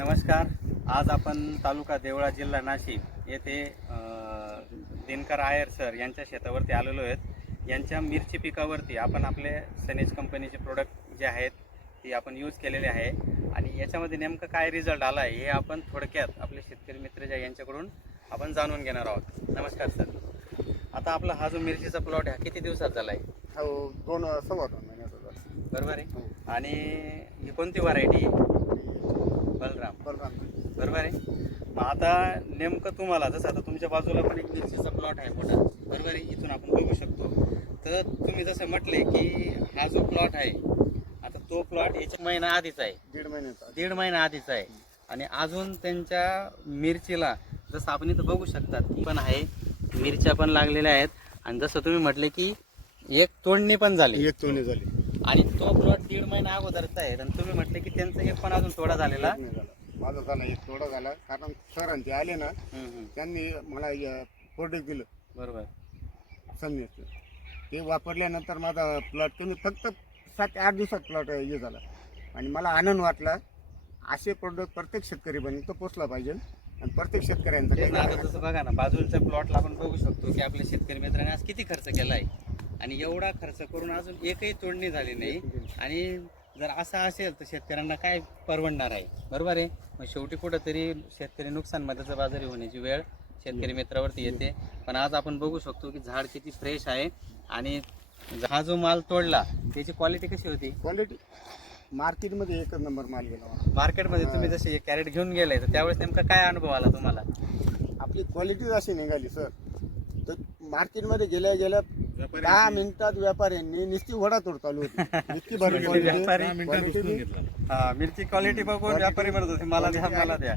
नमस्कार. आज आपण तालुका देवळा जिल्हा नाशिक येथे दिनकर आयर सर यांच्या शेतावरती आलेलो आहेत. यांच्या मिरची पिकावरती आपण आपले सनेज कंपनीचे प्रोडक्ट जे आहेत ते आपण यूज केलेले आहे. आणि याच्यामध्ये नेमकं काय रिझल्ट आला आहे हे आपण थोडक्यात आपले शेतकरी मित्र जे यांच्याकडून आपण जाणून घेणार आहोत. नमस्कार सर. आता आपला हा जो मिरचीचा प्लॉट आहे हा किती दिवसात झाला आहे हो दोन सव्वा दोन महिन्याचा. बरोबर आहे. हो. आणि ही कोणती व्हरायटी बलराम. बलराम. बरोबर आहे? मग आता नेमकं तुम्हाला जसं आता तुमच्या बाजूला पण एक मिरचीचा प्लॉट आहे मोठा. बरोबर आहे? इथून आपण बघू शकतो. तर तुम्ही जसं म्हटले की हा जो प्लॉट आहे आता तो प्लॉट याच्या महिना आधीचा आहे. दीड महिन्याचा. दीड महिना आधीचा आहे. आणि अजून त्यांच्या मिरचीला जसं आपण इथं बघू शकतात की पण आहे. मिरच्या पण लागलेल्या आहेत. आणि जसं तुम्ही म्हटले की एक तोडणी पण झाली. एक तोंडी झाली. आणि तो प्लॉट दीड महिना अगोदरचा आहे. आणि तुम्ही म्हटले की त्यांचा एक पण अजून थोडा झालेला. नाही झाला. माझा झाला एक थोडा झाला. कारण सरांचे आले ना हम्म. त्यांनी मला प्रोडक्ट दिलं. बरोबर. समजेचं ते वापरल्यानंतर माझा प्लॉट कमी फक्त सात आठ दिवसात प्लॉट हे झाला. आणि मला आनंद वाटला. असे प्रोडक्ट प्रत्येक शेतकरीपर्यंत पोचला पाहिजे. आणि प्रत्येक शेतकऱ्यांचा तेच ना आता बघा ना बाजूच्या प्लॉटला आपण बघू शकतो की आपल्या शेतकरी मित्रांनी आज किती खर्च केला आहे आणि एवढा खर्च करून अजून एकही तोडणी झाली नाही. आणि जर असं असेल तर शेतकऱ्यांना काय परवडणार आहे? बरोबर आहे? मग शेवटी कुठंतरी शेतकरी नुकसान मध्याचं बाजारी होण्याची वेळ शेतकरी मित्रावरती येते. पण आज आपण बघू शकतो की झाड किती फ्रेश आहे आणि हा जो माल तोडला त्याची क्वालिटी कशी होती? क्वालिटी मार्केटमध्ये एकच नंबर माल गेला. मार्केटमध्ये तुम्ही जसे कॅरेट घेऊन गेले तर त्यावेळेस नेमका काय अनुभव आला तुम्हाला? आपली क्वालिटीच अशी निघाली सर तर मार्केटमध्ये गेल्या गेल्या दहा मिनिटात व्यापाऱ्यांनी नुसती वडा तोड चालू होती. इतकी quality, व्यापारी. हा मिरची क्वालिटी बघून व्यापारी म्हणत होते मला द्या मला द्या.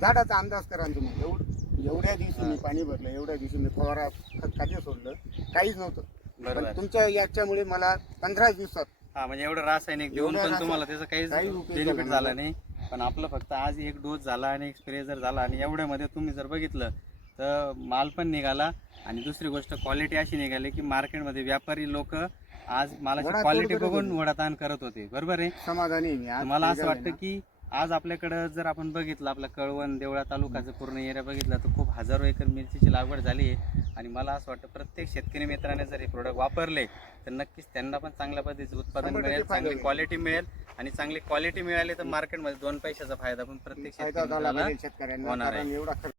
झाडाचा अंदाज करा ना तुम्ही. एवढ एवढ्या दिवशी मी पाणी भरलं एवढ्या दिवशी मी फवारा खत खाली सोडलं. काहीच नव्हतं. बरोबर पण तुमच्या याच्यामुळे मला पंधरा दिवसात हा म्हणजे एवढं रासायनिक देऊन एवढं पण तुम्हाला त्याचा काही काहीच उपयोग बेनिफिट झाला नाही. पण आपलं फक्त आज एक डोस झाला आणि एक स्प्रे जर झाला आणि एवढ्यामध्ये तुम्ही जर बघितलं तर माल पण निघाला. आणि दुसरी गोष्ट क्वालिटी अशी निघाली की मार्केटमध्ये व्यापारी लोक आज मालाची क्वालिटी बघून. वडाताण करत होते बरोबर आहे समाधानी आहे मी तर आज मला असं वाटतं. की आज आपल्याकडं जर आपण बघितलं आपला कळवण देवळा तालुकाचं पूर्ण एरिया बघितला तर खूप हजारो एकर मिरचीची लागवड झाली आहे आणि मला असं वाटतं प्रत्येक शेतकरी मित्राने जर हे प्रोडक्ट वापरले तर नक्कीच त्यांना पण चांगल्या पद्धतीचं उत्पादन शंभर टक्के मिळेल फायदा चांगली होईल. क्वालिटी मिळेल आणि चांगली क्वालिटी मिळाली तर मार्केटमध्ये दोन पैशाचा फायदा पण प्रत्येक फायदा शेतकरी झाला मित्राला पाहिजे शेतकऱ्यांना होणार आहे. कारण एवढा खर्च